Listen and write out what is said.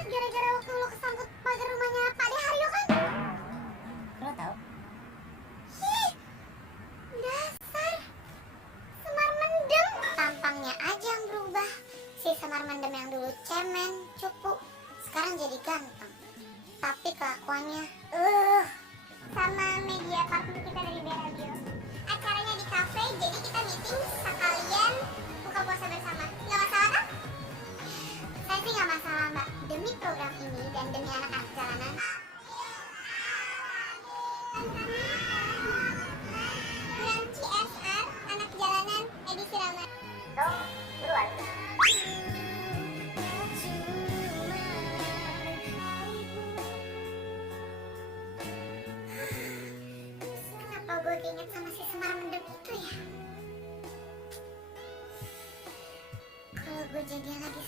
banget gara-gara waktu lo kesangkut pagar rumahnya Pak De Haryo kan? Lo tau? Ih, dasar Semar Mendem. Tampangnya aja yang berubah. Si Semar Mendem yang dulu cemen, cupu, sekarang jadi ganteng. Tapi kelakuannya, sama media partner kita dari B-Radio. Acaranya di kafe, jadi kita meeting sekalian buka puasa bersama. Nggak masalah kan? Saya sih nggak masalah mbak. Demi program ini dan demi anak-anak jalanan. Program CSR anak jalanan edisi Ramadan. Tuh, buruan. Kenapa gue keinget sama si Semar Mendem itu ya? Kalau gue jadi lagi